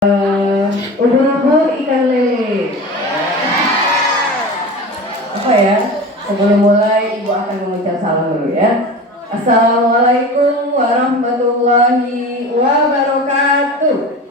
Ubur-ubur ikan lele. Apa ya? Sebelum mulai, Ibu akan mengucap salam dulu ya. Assalamualaikum warahmatullahi wabarakatuh.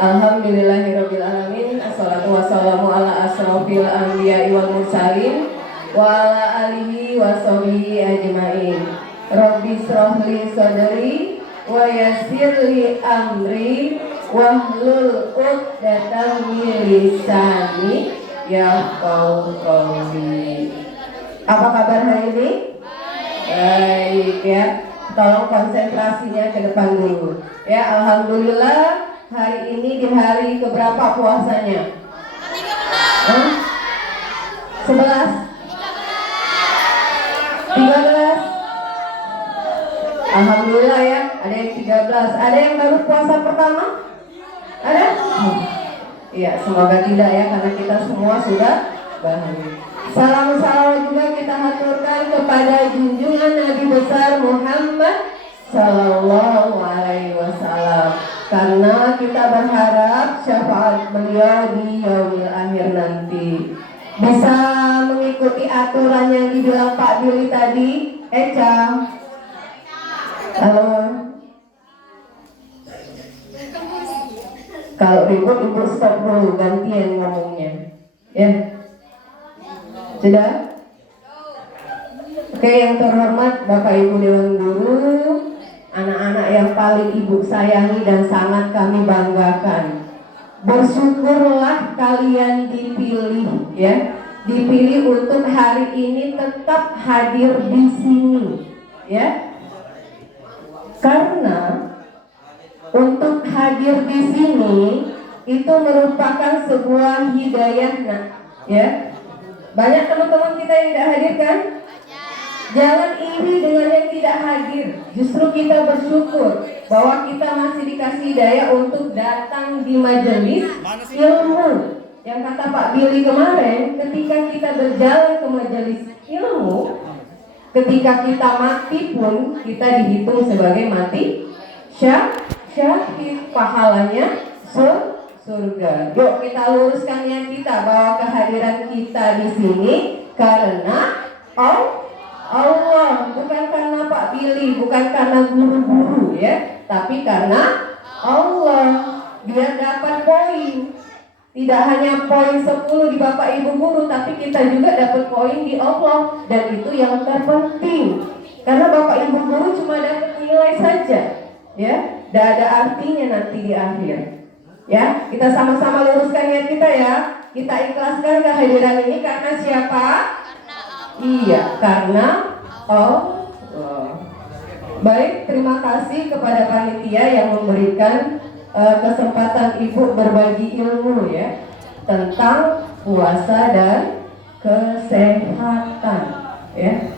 Alhamdulillahirabbil alamin. Assalatu wassalamu ala asrofil anbiya'i wal mursalin wa ala alihi wa sahbihi ajmain. Rabbi shrahli sadri wa yassirli amri wahlul 'uqdatam min lisani yafqahu qawli. Apa kabar hari ini? Baik ya. Tolong konsentrasinya ke depan dulu. Ya, alhamdulillah hari ini di hari keberapa puasanya? 11? 13? Alhamdulillah ya, ada yang 13. Ada yang baru puasa pertama? Ada? Iya, semoga tidak ya, karena kita semua sudah bahagia. Salam salawat juga kita haturkan kepada junjungan Nabi besar Muhammad Sallallahu Alaihi Wasallam, karena kita berharap syafaat beliau di yaumil akhir nanti. Bisa mengikuti aturan yang dibilang Pak Billy tadi, Eca. Halo. Kalau ribut ibu stop dulu, gantian ngomongnya. Ya. Sudah? Oke, yang terhormat Bapak Ibu Dewan Guru, anak-anak yang paling ibu sayangi dan sangat kami banggakan. Bersyukurlah kalian dipilih ya. Dipilih untuk hari ini tetap hadir di sini ya. Karena untuk hadir di sini itu merupakan sebuah hidayah, ya. Banyak teman-teman kita yang tidak hadir kan? Jangan iri dengan yang tidak hadir. Justru kita bersyukur bahwa kita masih dikasih hidayah untuk datang di majelis ilmu. Yang kata Pak Billy kemarin, ketika kita berjalan ke majelis ilmu, ketika kita mati pun kita dihitung sebagai mati syahid, pahalanya surga. Yuk kita luruskan niat kita bahwa kehadiran kita di sini karena Allah, bukan karena Pak Billy, bukan karena guru-guru ya, tapi karena Allah, biar dapat poin. Tidak hanya poin 10 di Bapak Ibu Guru, tapi kita juga dapat poin di Allah. Dan itu yang terpenting. Karena Bapak Ibu Guru cuma dapat nilai saja, ya, tidak ada artinya nanti di akhir. Ya, kita sama-sama luruskan niat kita ya. Kita ikhlaskan kehadiran ini karena siapa? Iya, karena Allah. Baik, terima kasih kepada panitia yang memberikan kesempatan Ibu berbagi ilmu ya tentang puasa dan kesehatan ya.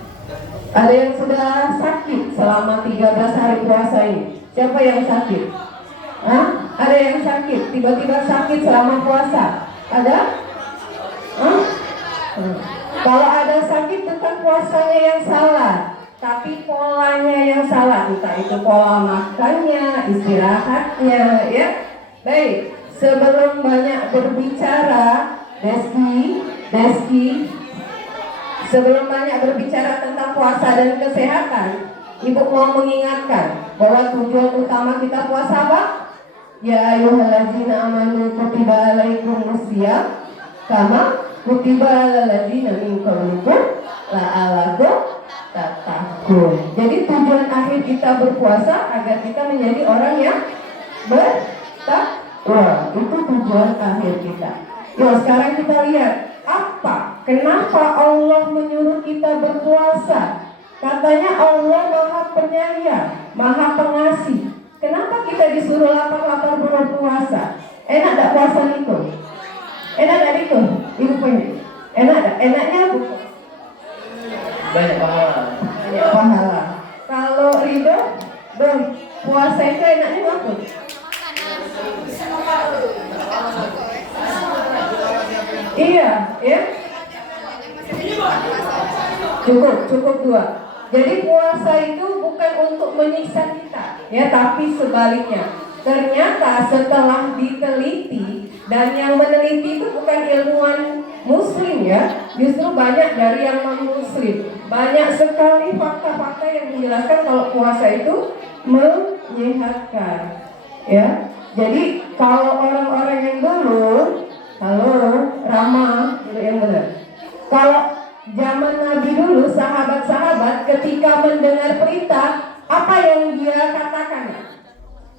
Ada yang sudah sakit selama 13 hari puasa ini? Siapa yang sakit? Hah? Ada yang sakit? Tiba-tiba sakit selama puasa? Ada? Hah? Kalau ada sakit bukan puasanya yang salah, tapi polanya yang salah, entah itu pola makannya, istirahatnya, ya. Baik, sebelum banyak berbicara, Deski, sebelum banyak berbicara tentang puasa dan kesehatan, Ibu mau mengingatkan bahwa tujuan utama kita puasa apa? Ya ayyuhallazina amanu kutiba alaikumusiyam kama kutiba alal ladzina min qablikum la'allakum tattaqun. Jadi tujuan akhir kita berpuasa agar kita menjadi orang yang bertakwa. Itu tujuan akhir kita. Yuk sekarang kita lihat kenapa Allah menyuruh kita berpuasa. Katanya Allah Maha Penyayang, Maha Pengasih. Kenapa kita disuruh lapar-lapar berpuasa? Enak tak puasa itu? Enak tak itu? Ibu punya? Enak tak? Enaknya bukan? Banyak pahala. Kalau ridho, puasa itu enaknya apa? Iya, ya. Cukup 2. Jadi puasa itu bukan bukan untuk menyiksa kita, ya, tapi sebaliknya. Ternyata setelah diteliti, dan yang meneliti itu bukan ilmuwan Muslim, ya, justru banyak dari yang non-Muslim. Banyak sekali fakta-fakta yang menjelaskan kalau puasa itu menyehatkan, ya. Jadi kalau orang-orang yang dulu, halo, Rama, dulu yang benar. Kalau zaman Nabi dulu, sahabat-sahabat ketika mendengar perintah, apa yang dia katakan?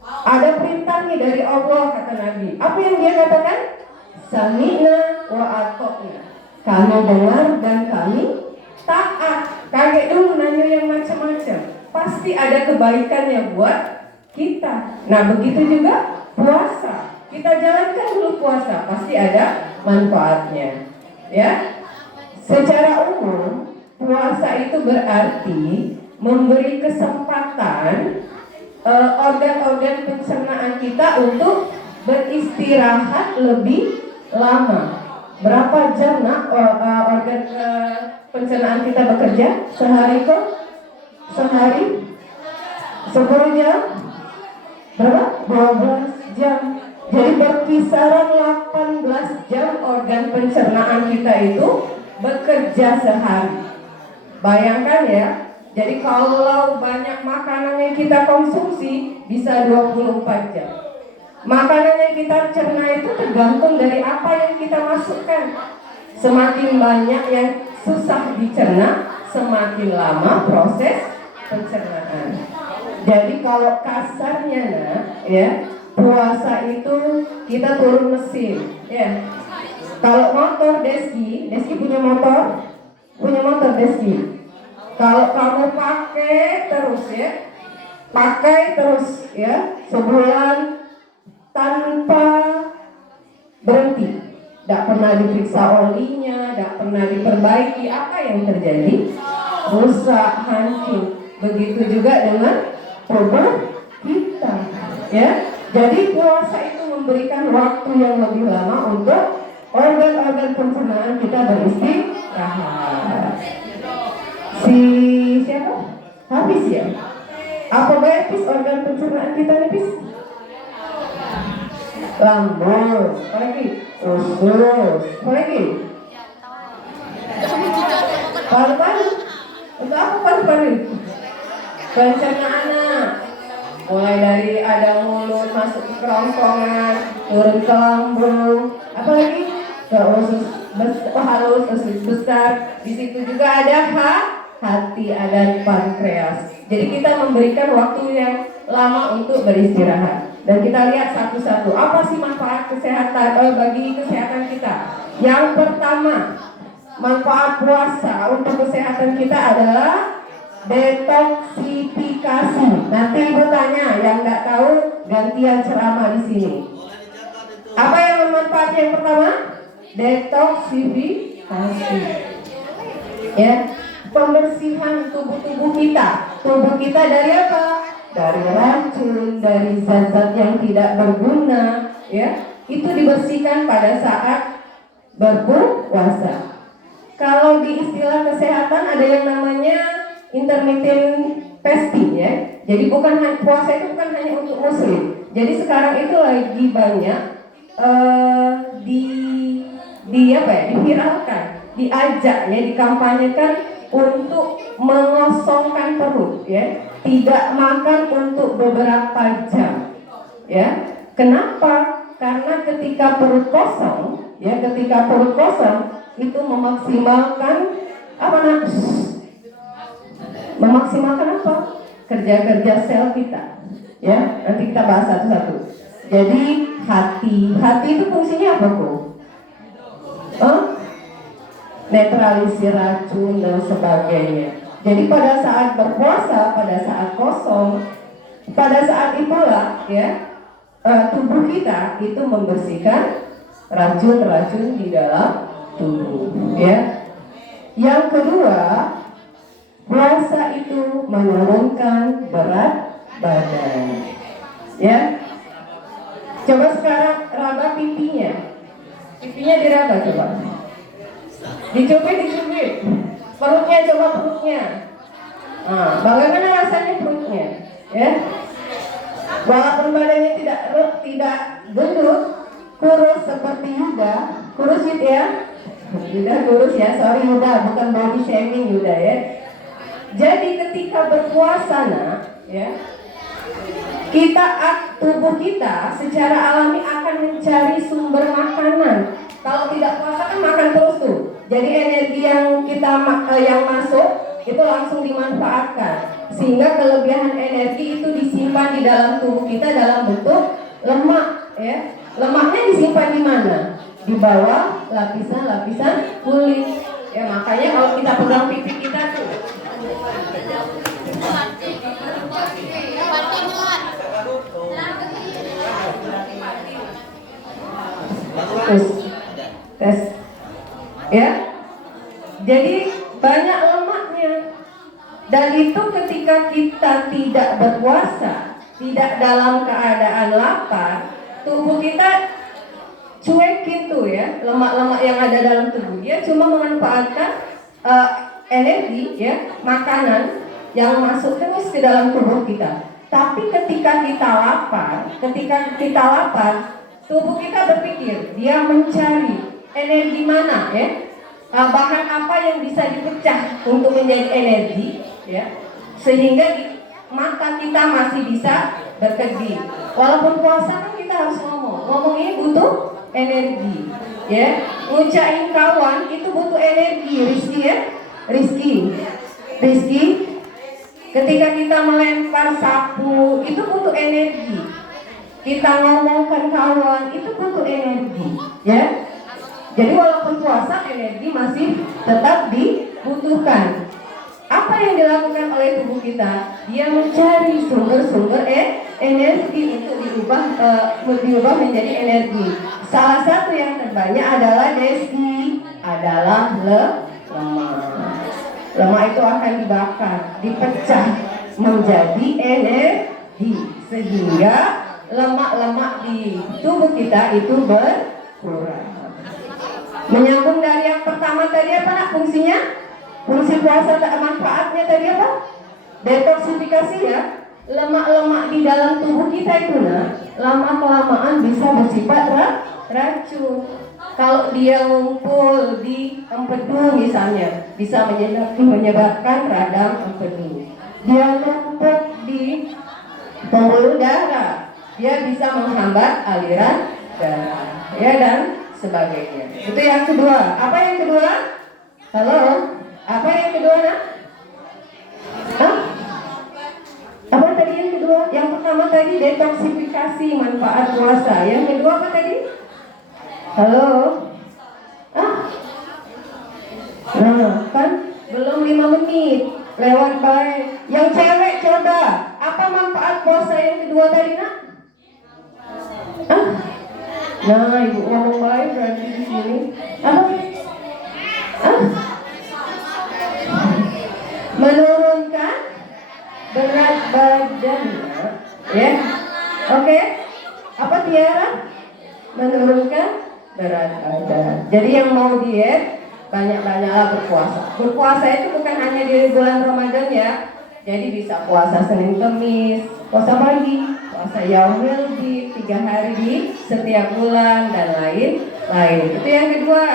Ada perintah nih dari Allah, kata Nabi. Apa yang dia katakan? Sami'na wa ata'na. Kami dengar dan kami taat. Kaget dulu nanya yang macam-macam. Pasti ada kebaikannya buat kita. Nah, begitu juga puasa. Kita jalankan dulu puasa, pasti ada manfaatnya. Ya. Secara umum, puasa itu berarti memberi kesempatan organ-organ pencernaan kita untuk beristirahat lebih lama. Berapa jam nak organ pencernaan kita bekerja sehari kok? Sehari 10 jam? Berapa? 12 jam. Jadi berkisaran 18 jam organ pencernaan kita itu bekerja sehari. Bayangkan ya. Jadi kalau banyak makanan yang kita konsumsi bisa 24 jam. Makanan yang kita cerna itu tergantung dari apa yang kita masukkan. Semakin banyak yang susah dicerna, semakin lama proses pencernaan. Jadi kalau kasarnya, ya, puasa itu kita turun mesin, ya. Kalau motor Deski punya motor Deski. Kalau kamu pakai terus, ya, sebulan tanpa berhenti, tidak pernah diperiksa olinya, tidak pernah diperbaiki, apa yang terjadi? Rusak, hancur. Begitu juga dengan tubuh kita, ya. Jadi puasa itu memberikan waktu yang lebih lama untuk organ-organ pencernaan kita beristirahat. Si siapa? Habis ya? Apa Pis organ pencernaan kita nih, Pis? Lambung, apa lagi? Usus, apa lagi? Paru-paru. Untuk apa paru-paru? Pencernaan. Mulai dari ada mulut masuk ke kerongkongan, turun ke lambung, apa lagi? Ke usus halus, usus besar. Di situ juga ada hati, ada pankreas. Jadi kita memberikan waktu yang lama untuk beristirahat. Dan kita lihat satu-satu apa sih manfaat kesehatan bagi kesehatan kita. Yang pertama, manfaat puasa untuk kesehatan kita adalah detoksifikasi. Nanti ibu tanya, yang nggak tahu gantian ceramah di sini. Apa yang manfaatnya yang pertama? Detoksifikasi. Ya. Pembersihan tubuh kita. Tubuh kita dari apa? Dari racun, dari zat-zat yang tidak berguna, ya. Itu dibersihkan pada saat berpuasa. Kalau di istilah kesehatan ada yang namanya intermittent fasting, ya. Jadi puasa itu bukan hanya untuk muslim. Jadi sekarang itu lagi banyak diviralkan, diajak, ya, dikampanyekan untuk mengosongkan perut, ya, tidak makan untuk beberapa jam, ya. Kenapa? Karena ketika perut kosong, ya, itu memaksimalkan apa? Memaksimalkan apa? Kerja-kerja sel kita, ya. Nanti kita bahas satu-satu. Jadi hati itu fungsinya apa, Bu? Netralisir racun dan sebagainya. Jadi pada saat berpuasa, pada saat kosong, pada saat itulah, ya, tubuh kita itu membersihkan racun-racun di dalam tubuh, ya. Yang kedua, puasa itu menurunkan berat badan, ya. Coba sekarang raba pipinya diraba coba. Dicubit. Perutnya, coba perutnya. Bagaimana rasanya perutnya? Ya, walaupun badannya tidak gendut, kurus seperti Yuda, kurus gitu ya. Yuda kurus ya, sorry Yuda, bukan body shaming Yuda ya. Jadi ketika berpuasa ya, tubuh kita secara alami akan mencari sumber makanan. Kalau tidak puasa kan makan terus tuh. Jadi energi yang yang masuk itu langsung dimanfaatkan, sehingga kelebihan energi itu disimpan di dalam tubuh kita dalam bentuk lemak ya. Lemaknya disimpan di mana? Di bawah lapisan kulit. Ya makanya kalau kita pegang pipi kita tuh tes ya, jadi banyak lemaknya, dan itu ketika kita tidak berpuasa, tidak dalam keadaan lapar, tubuh kita cuekin tuh ya lemak-lemak yang ada dalam tubuh. Dia cuma memanfaatkan energi ya, makanan yang masuk terus ke dalam tubuh kita. Tapi ketika kita lapar, tubuh kita berpikir, dia mencari energi mana ya, bahan apa yang bisa dipecah untuk menjadi energi ya, sehingga mata kita masih bisa berkedip. Walaupun puasa kan kita harus ngomong ini butuh energi ya. Ngucain kawan itu butuh energi. Rizky ya, Rizky ketika kita melempar sapu itu butuh energi. Kita ngomongkan kawan itu butuh energi ya. Jadi walaupun puasa, energi masih tetap dibutuhkan. Apa yang dilakukan oleh tubuh kita? Dia mencari sumber-sumber energi untuk diubah menjadi energi. Salah satu yang terbanyak adalah lemak. Lemak itu akan dibakar, dipecah menjadi energi, sehingga lemak-lemak di tubuh kita itu berkurang. Menyambung dari yang pertama tadi apa nak fungsinya? Fungsi puasa manfaatnya tadi apa? Detoksifikasi ya. Lemak-lemak di dalam tubuh kita itu lama-kelamaan bisa bersifat racun. Kalau dia ngumpul di empedu misalnya, bisa menyebabkan radang empedu. Dia numpuk di pembuluh darah, dia bisa menghambat aliran darah ya, dan sebagainya. Itu yang kedua. Apa yang kedua? Halo? Apa yang kedua nak? Apa tadi yang kedua? Yang pertama tadi detoksifikasi, manfaat puasa. Yang kedua apa tadi? Halo? Kan belum 5 menit lewat baik. Yang cewek coba, apa manfaat puasa yang kedua tadi nak? Nah, ibu ngomong baik berarti di sini. Menurunkan berat badan, ya. Oke. Apa Tiara? Menurunkan berat badan. Jadi yang mau diet, banyak-banyaklah berpuasa. Berpuasa itu bukan hanya di bulan Ramadan ya. Jadi bisa puasa Senin Kamis, puasa pagi, puasa yaumil di 3 hari di setiap bulan, dan lain-lain. Itu yang kedua.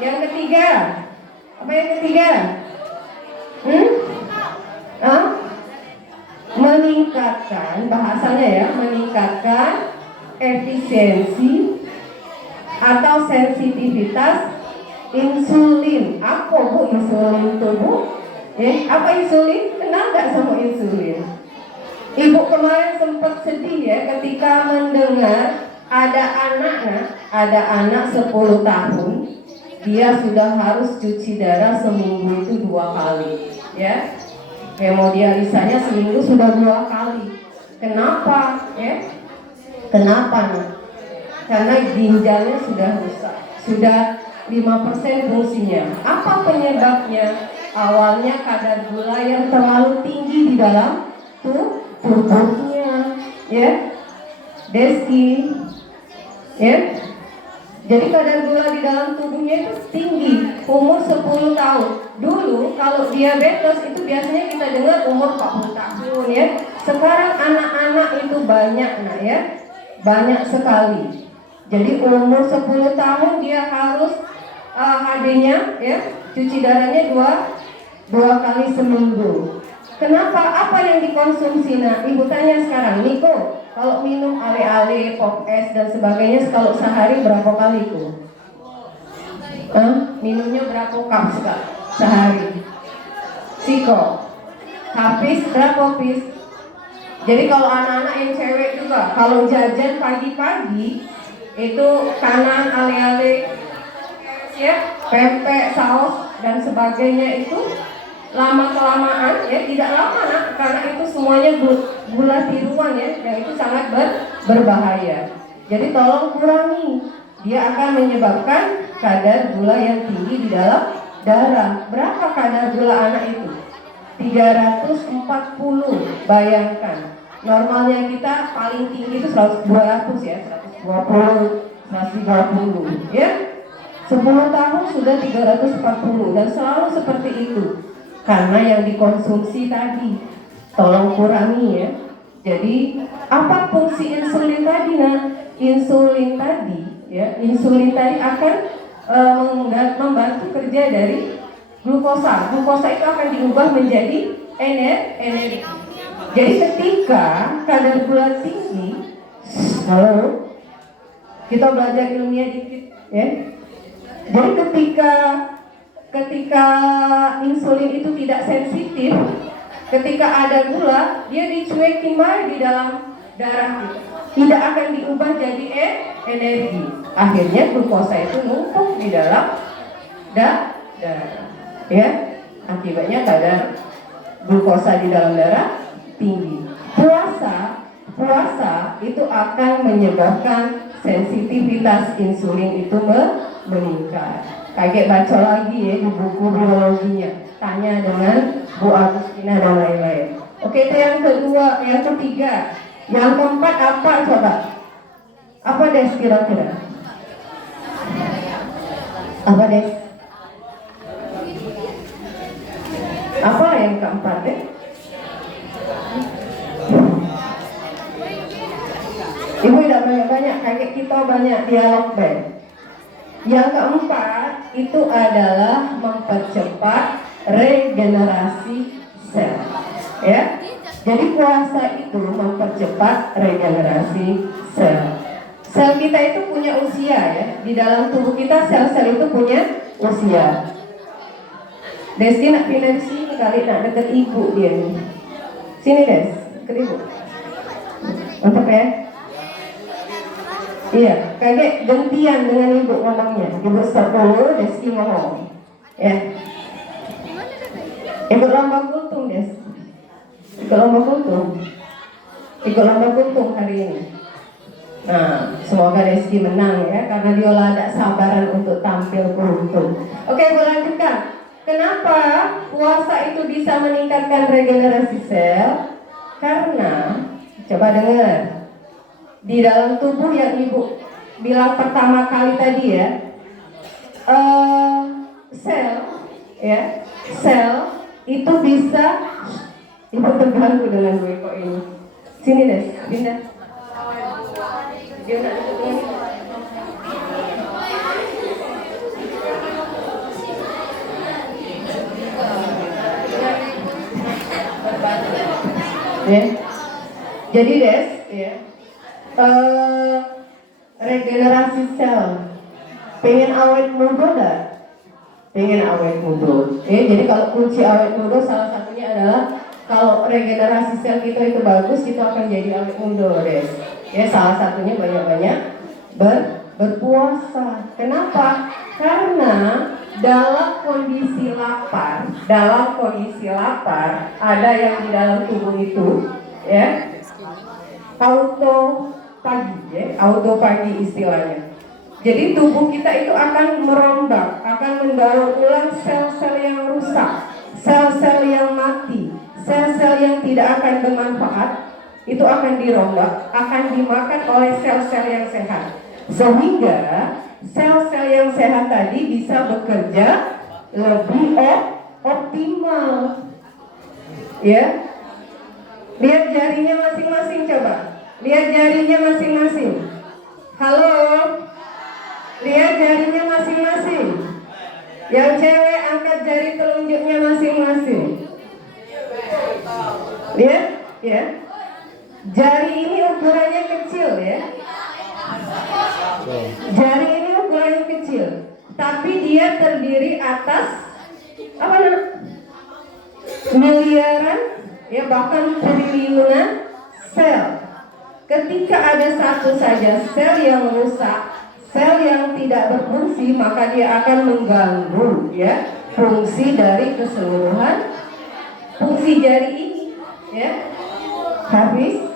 Yang ketiga, apa yang ketiga? Meningkatkan, bahasanya ya, meningkatkan efisiensi atau sensitivitas insulin. Apa bu insulin tubuh? Apa insulin? Kenal gak sama insulin? Ibu kemarin sempat sedih ya ketika mendengar ada anak 10 tahun, dia sudah harus cuci darah seminggu itu 2 kali ya. Hemodialisanya seminggu sudah 2 kali. Kenapa ya? Kenapa? Karena ginjalnya sudah rusak, sudah 5% fungsinya. Apa penyebabnya? Awalnya kadar gula yang terlalu tinggi di dalam tubuhnya ya. Deski ya. Jadi kadar gula di dalam tubuhnya itu tinggi, umur 10 tahun. Dulu kalau diabetes itu biasanya kita dengar umur 40 tahun ya. Sekarang anak-anak itu banyak nak ya, banyak sekali. Jadi umur 10 tahun dia harus HD-nya ya, cuci darahnya dua kali seminggu. Kenapa? Apa yang dikonsumsi? Nah, ibu tanya sekarang, Niko, kalau minum ale-ale, pop es dan sebagainya, kalau sehari berapa kali itu? Minumnya berapa cup sehari? Siko, habis berapa pis? Jadi kalau anak-anak yang cewek juga, kalau jajan pagi-pagi itu kanan ale-ale, ya, pempek, saus dan sebagainya itu lama-kelamaan ya, tidak lama nak, karena itu semuanya gula tiruan ya, yang itu sangat berbahaya. Jadi tolong kurangi, dia akan menyebabkan kadar gula yang tinggi di dalam darah. Berapa kadar gula anak itu? 340, bayangkan. Normalnya kita paling tinggi itu 200 ya, 120, 130 ya. 10 tahun sudah 340 dan selalu seperti itu. Karena yang dikonsumsi tadi, tolong kurangi ya. Jadi apa fungsi insulin tadi? Nah, insulin tadi ya, insulin tadi akan membantu kerja dari glukosa. Glukosa itu akan diubah menjadi energi. Jadi ketika kadar gula tinggi, halo, kita belajar ilmiah dikit ya. Jadi ketika insulin itu tidak sensitif, ketika ada gula, dia dicuekin di dalam darah kita, tidak akan diubah jadi energi. Akhirnya glukosa itu numpuk di dalam darah, ya. Akibatnya kadar glukosa di dalam darah tinggi. Puasa itu akan menyebabkan sensitivitas insulin itu meningkat. Kayak baca lagi ya di buku biologinya, tanya dengan Bu Agustina dan lain-lain. Oke, itu yang kedua. Yang ketiga, yang keempat apa coba? Apa Des kira-kira? Apa Des? Apa yang keempat deh? Ibu tidak banyak-banyak, kayak kita banyak dialog deh. Yang keempat itu adalah mempercepat regenerasi sel, ya. Jadi puasa itu mempercepat regenerasi sel. Sel kita itu punya usia ya. Di dalam tubuh kita sel-sel itu punya usia. Desi nak pindah di sini kali, nak deket ibu dia nih. Sini Des, ke ibu. Mantap ya. Iya, kayak gantian dengan ibu ngomongnya. Ibu stop dulu, Deski ngomong. Ya. Ikut lomba kultum, Des. Ikut lomba kultum. Ikut lomba kultum hari ini. Nah, semoga Deski menang ya, karena dia ada sabaran untuk tampil kultum. Oke, ibu lanjutkan. Kenapa puasa itu bisa meningkatkan regenerasi sel? Karena, coba dengar. Di dalam tubuh yang ibu bilang pertama kali tadi ya, sel itu bisa, ibu terganggu dengan gue kok ini. Sini Des, pindah. Dia nak duduk ini. Ya. Jadi Des, ya. Regenerasi sel, pengen awet muda gak? Pengen awet muda. Jadi kalau kunci awet muda salah satunya adalah kalau regenerasi sel kita itu bagus, kita akan jadi awet muda, Des. Ya, salah satunya banyak-banyak berpuasa. Kenapa? Karena dalam kondisi lapar, ada yang di dalam tubuh itu, ya, auto pagi istilahnya. Jadi tubuh kita itu akan merombak, akan menggalau ulang sel-sel yang rusak, sel-sel yang mati, sel-sel yang tidak akan bermanfaat, itu akan dirombak, akan dimakan oleh sel-sel yang sehat. Sehingga sel-sel yang sehat tadi bisa bekerja lebih optimal. Ya, lihat jarinya masing-masing, coba. Lihat jarinya masing-masing. Halo, lihat jarinya masing-masing. Yang cewek angkat jari telunjuknya masing-masing. Lihat, ya. Jari ini ukurannya kecil, ya. Jari ini ukurannya kecil, tapi dia terdiri atas apa namanya? Miliaran, ya bahkan triliunan sel. Ketika ada satu saja sel yang rusak, sel yang tidak berfungsi, maka dia akan mengganggu, ya, fungsi dari keseluruhan fungsi jari ini, ya. Habis.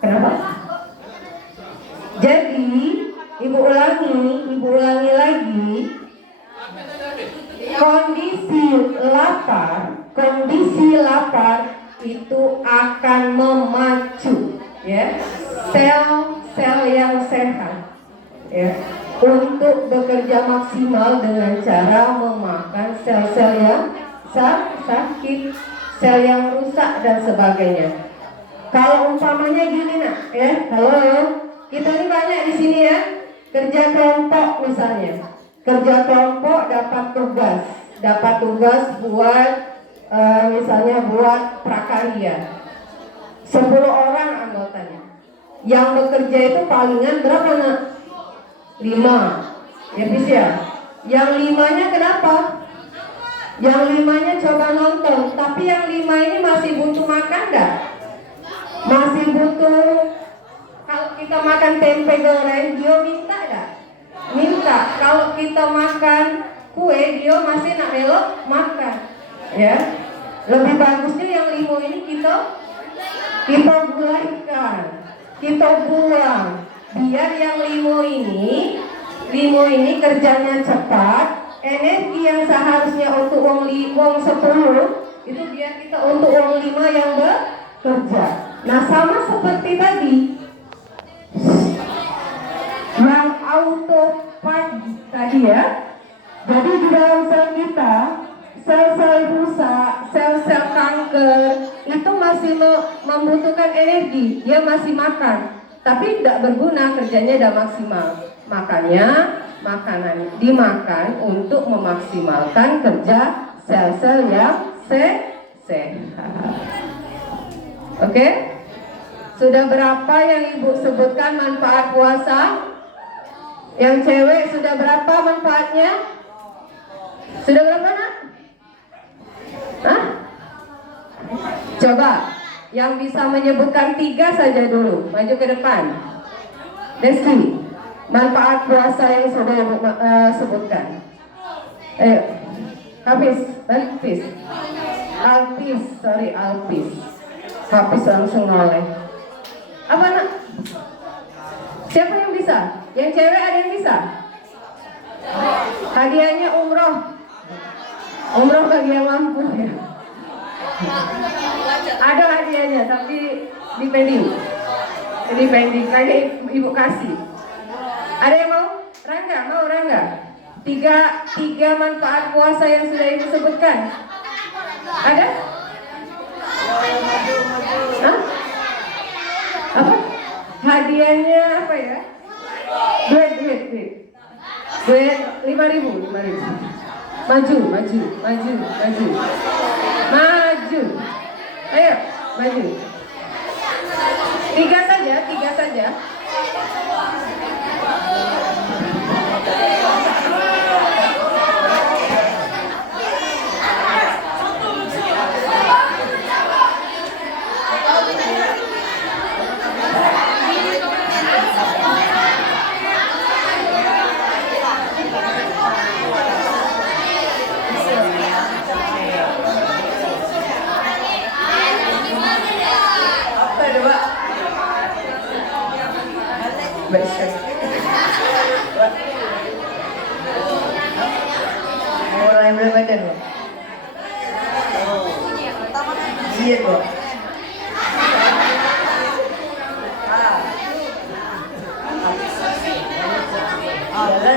Kenapa? Jadi ibu ulangi lagi. Kondisi lapar itu akan memacu, ya, sel-sel yang sehat, ya, untuk bekerja maksimal dengan cara memakan sel-sel yang sakit, sel yang rusak dan sebagainya. Kalau umpamanya gini nak, ya, halo, kita ini banyak di sini ya, kerja kelompok misalnya, kerja kelompok dapat tugas buat misalnya buat prakarya, 10 orang anggotanya, yang bekerja itu palingan berapa nak? 5, ya bisa. Yang 5-nya kenapa? Yang 5-nya coba nonton, tapi yang 5 ini masih butuh makan enggak? Masih butuh. Kalau kita makan tempe goreng, dia minta enggak? Minta. Kalau kita makan kue, dia masih nak melok makan, ya. Lebih bagusnya yang 5 ini kita gulaikan, kita buang, biar yang 5 ini kerjanya cepat. Energi yang seharusnya untuk wong 10 itu biar kita untuk wong 5 yang bekerja. Nah, sama seperti tadi yang autophagy tadi, ya. Jadi di dalam sel kita, sel-sel rusak, sel-sel kanker itu masih membutuhkan energi, dia masih makan, tapi tidak berguna, kerjanya tidak maksimal. Makanya makanan dimakan untuk memaksimalkan kerja sel-sel yang sehat. Oke? Sudah berapa yang ibu sebutkan manfaat puasa? Yang cewek sudah berapa manfaatnya? Sudah berapa nak? Hah? Coba yang bisa menyebutkan 3 saja dulu, maju ke depan. Deski, manfaat puasa yang sudah ibu sebutkan. Ayo, Alpis. Hafiz langsung noleh. Apa nak? Siapa yang bisa? Yang cewek ada yang bisa? Hadiahnya umroh bagi yang mampu, ya. Ada hadiahnya, tapi dipending lagi ibu kasih. Ada yang mau? Rangga? Tiga manfaat puasa yang sudah ibu sebutkan. Ada? Hah? Apa? Hadiahnya apa ya? Duit 5.000. Maju. Ayo, maju. 3 saja. Mulai belum ada loh. Iya kok. Ada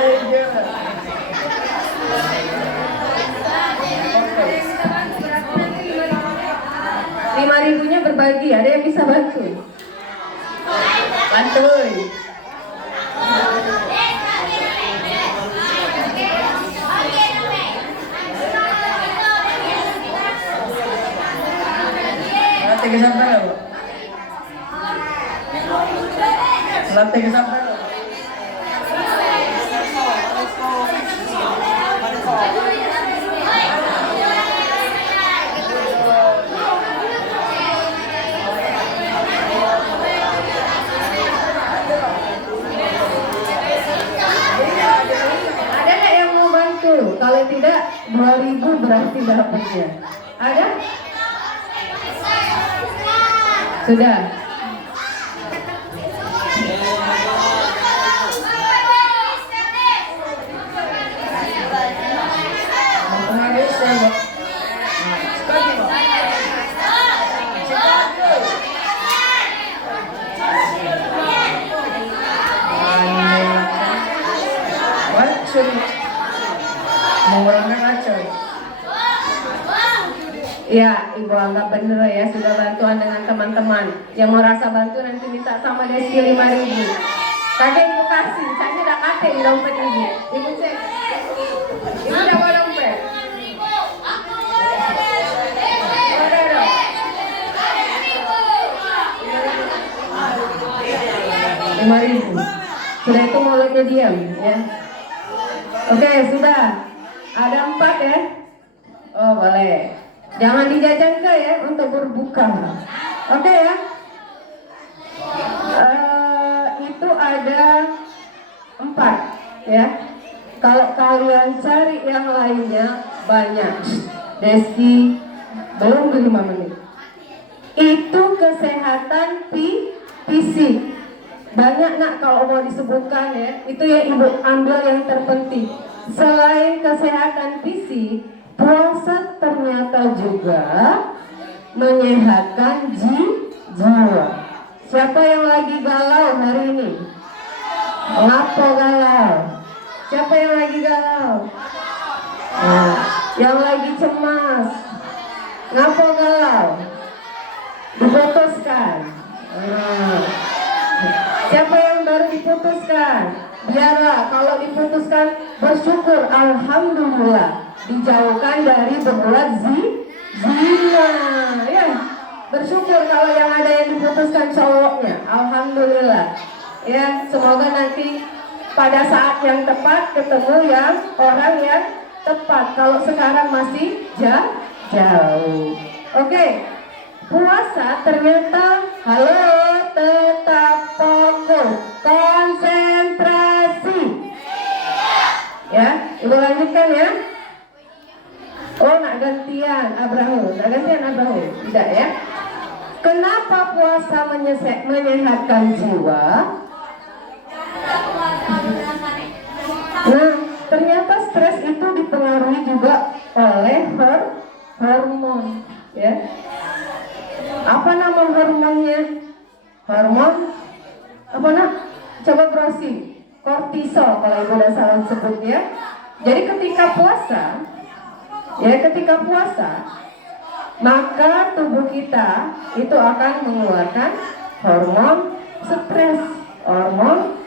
Lantuy. Latih ke sampai lo. Latih ke sampai lo. Kalau tidak 2.000 berarti dapatnya. Ada? Sudah. Mengurangkan kacau. Ya, Ibu anggap bener ya, sudah bantuan dengan teman-teman. Yang mau rasa bantu nanti minta sama Desi 5.000. Tadi Ibu kasih, saya udah kate di dompet Ibu. Ibu cek. Ibu udah bawa dompet. 5.000. Sudah itu mulutnya diam ya. Oke, sudah. Ada 4 ya? Oh, boleh. Jangan dijajan ke ya untuk berbuka. Oke ya? Itu ada 4 ya. Kalau kalian cari yang lainnya banyak. Deski belum 5 menit. Itu kesehatan fisik. Banyak nak kalau mau disebutkan ya. Itu yang Ibu ambil yang terpenting. Selain kesehatan fisik, puasa ternyata juga menyehatkan jiwa. Siapa yang lagi galau hari ini? Ngapo galau? Siapa yang lagi galau? Nah, yang lagi cemas? Ngapo galau? Diputuskan. Siapa yang baru diputuskan? Biarlah kalau diputuskan bersyukur, alhamdulillah dijauhkan dari berbuat zina. Ya, bersyukur kalau yang ada yang diputuskan cowoknya, alhamdulillah. Ya, semoga nanti pada saat yang tepat ketemu yang orang yang tepat. Kalau sekarang masih jauh. Oke. Puasa ternyata tetap fokus, konsentrasi. Ya, Ibu lanjutkan ya. Oh, nak gantian Abrahu, tidak ya? Kenapa puasa menyehatkan jiwa? Nah, ternyata stres itu dipengaruhi juga oleh hormon, ya. Apa nama hormonnya? Hormon apa nak? Coba browsing. Kortisol kalau Ibu udah salah sebut ya. Jadi ketika puasa, maka tubuh kita itu akan mengeluarkan hormon stres, hormon